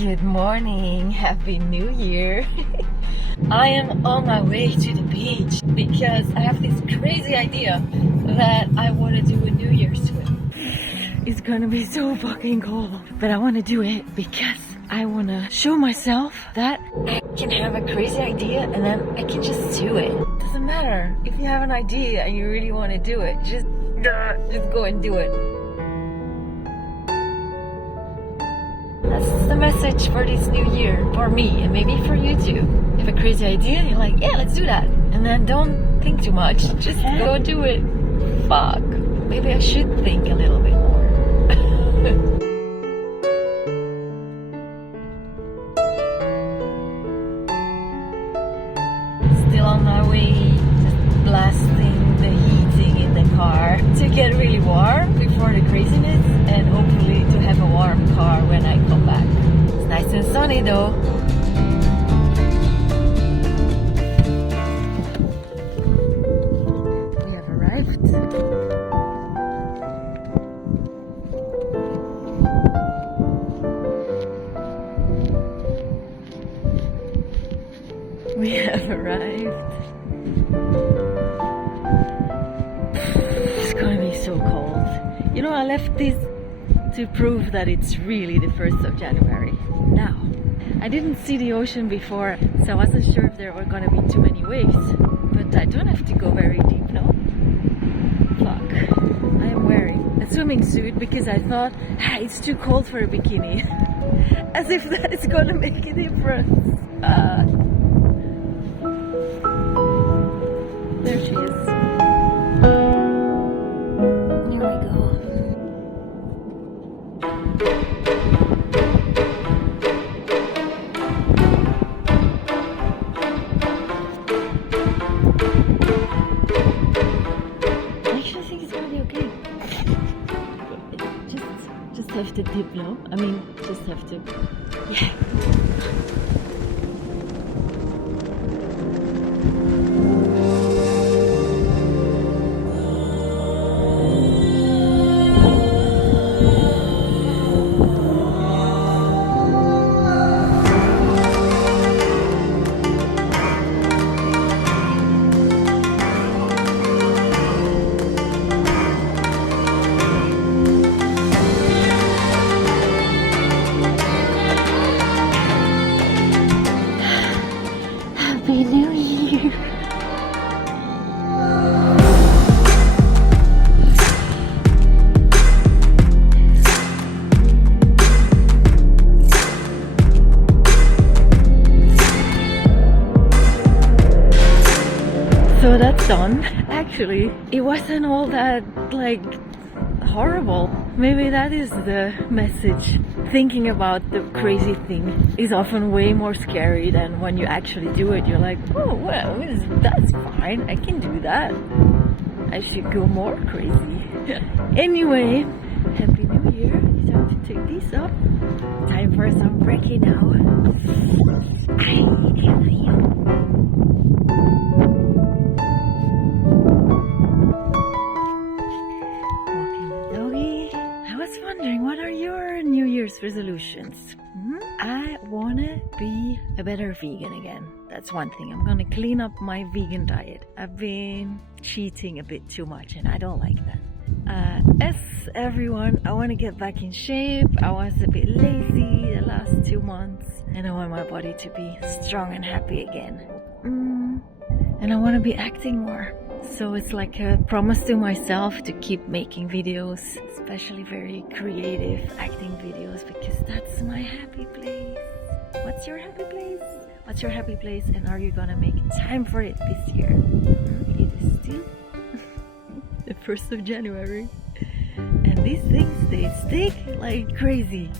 Good morning, Happy New Year. I am on my way to the beach because I have this crazy idea that I want to do a New Year's swim. It's gonna be so fucking cold, but I want to do it because I want to show myself that I can have a crazy idea and then I can just do it. Doesn't matter if you have an idea and you really want to do it, just go and do it. That's the message for this new year, for me and maybe for you too. You have a crazy idea and you're like, yeah, let's do that. And then don't think too much, just go do it. Fuck, maybe I should think a little bit more. Still on my way, just blasting the heating in the car to get really warm before the craziness and hopefully to have a warm car when I come back. It's nice and sunny though. We have arrived. We have arrived. It's gonna be so cold. You know, I left this to prove that it's really the 1st of January. Now, I didn't see the ocean before, so I wasn't sure if there were gonna be too many waves. But I don't have to go very deep now. Fuck. I am wearing a swimming suit because I thought, it's too cold for a bikini. As if that is gonna make a difference. There she is. Here we go. I actually think it's gonna be okay. Just have to dip now. I mean, just have to. Yeah. Happy New Year! So that's done. Actually, it wasn't all that horrible. Maybe that is the message. Thinking about the crazy thing is often way more scary than when you actually do it. You're like, oh well, that's fine, I can do that. I should go more crazy. Anyway, Happy New Year. It's time to take these up. Time for some brekkie now. What are your New Year's resolutions? I wanna be a better vegan again. That's one thing. I'm gonna clean up my vegan diet. I've been cheating a bit too much and I don't like that. As everyone, I wanna get back in shape. I was a bit lazy the last 2 months and I want my body to be strong and happy again. And I wanna be acting more. So it's like a promise to myself to keep making videos, especially very creative acting videos, because that's my happy place. What's your happy place? What's your happy place, and are you gonna make time for it this year? It is still the 1st of January and these things, they stick like crazy.